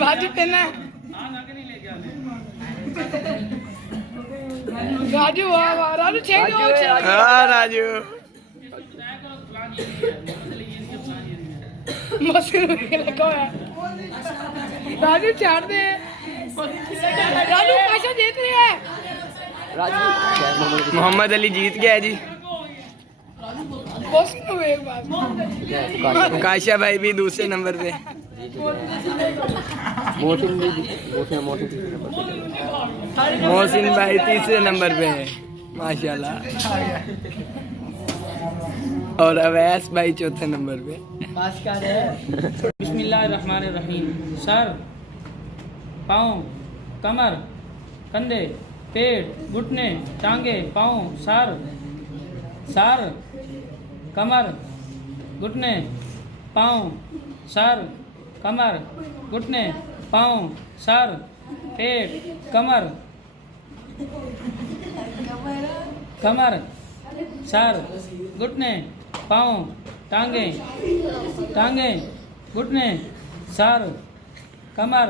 राजू पहना राजू वाह वाह राजू चेंज हो हाँ राजू मस्कर लगा है राजू चाट दे राजू पैसा जीत रहे हैं मोहम्मद अली जीत गया जी। एक बार काशा भाई भी दूसरे नंबर पे। मोहसिन भाई तीसरे नंबर पे है माशाल्लाह। और अवैस भाई चौथे नंबर पे। बिस्मिल्लाहिर्रहमानिर्रहीम। सर, पाँव, कमर, कंधे, पेट, घुटने, टांगे, पाँव, सर, कमर, घुटने, पाँव, सर, कमर, घुटने, पाँव, सर, पेट, कमर, सर, घुटने, पाँव, टांगे, घुटने, सर, कमर,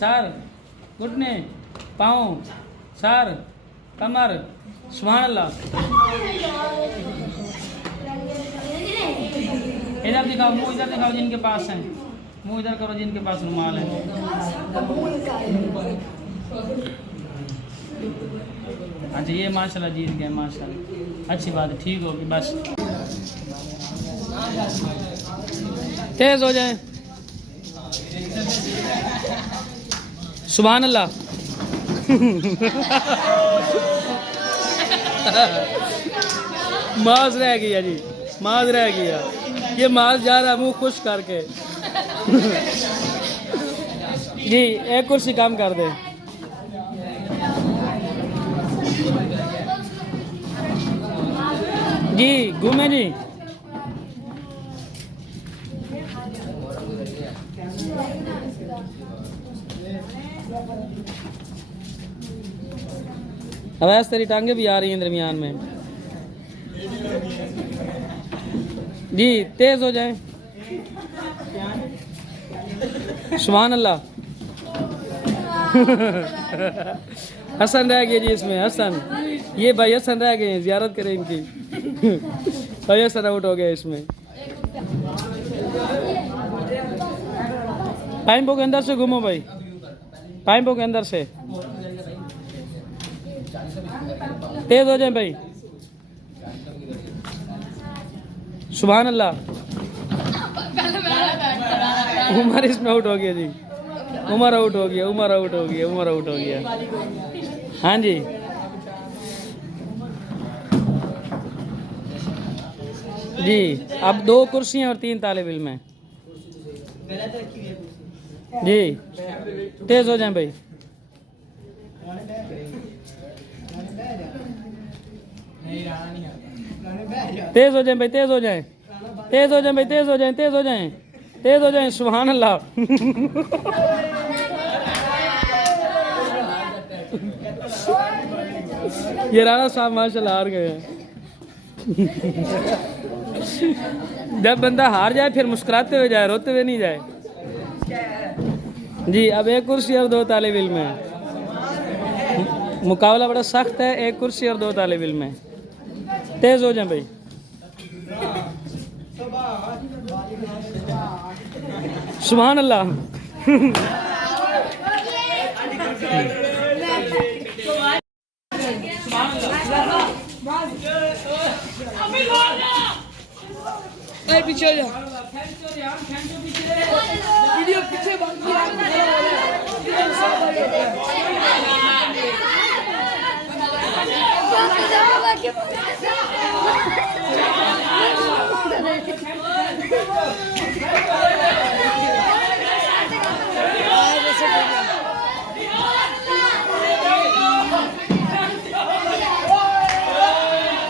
सर, घुटने, पाँव, सर, कमर। सुभान अल्लाह। इधर दिखाओ, मुंह इधर दिखाओ जिनके पास है, मुंह इधर करो जिनके पास रुमाल है। अच्छा ये माशाल्लाह जीत गए, माशाल्लाह अच्छी बात है, ठीक होगी बस। तेज हो जाए। सुभान अल्लाह। माज रह गया जी, माज रह गया, ये माज जा रहा मुंह खुश करके। जी एक कुर्सी कम कर दे। जी घूमे जी। अवैस तेरी टांगे भी आ रही हैं दरमियान में। जी तेज हो जाए। सुभान अल्लाह। हसन रह गए जी इसमें, हसन, ये भाई हसन रह गए हैं, ज़ियारत करें इनकी। भाई हसन आउट हो गया इसमें। पाइपों के अंदर से घूमो भाई, पाइपों के अंदर से तेज हो जाए भाई। सुभान अल्लाह। उमर इसमें आउट हो गया जी, उमर आउट हो गया, उमर आउट हो गया, उमर आउट हो गया। हाँ जी जी। अब 2 कुर्सियाँ और 3 तालिब इल्म हैं जी। तेज हो जाए भाई। तेज हो जाए भाई, तेज हो जाए, तेज हो जाए भाई, तेज हो जाए, तेज हो जाए, तेज हो जाए। सुभान अल्लाह। ये राणा साहब माशाल्लाह हार गए हैं। जब बंदा हार जाए फिर मुस्कुराते हुए जाए, रोते हुए नहीं जाए जी। अब 1 कुर्सी और 2 तालिब इल्म है। मुकाबला बड़ा सख्त है, एक कुर्सी और 2 तालिब इल्म में। तेज हो जाए भाई। सुभान अल्लाह। अरे पीछे हो जा, वीडियो पीछे भाग गया।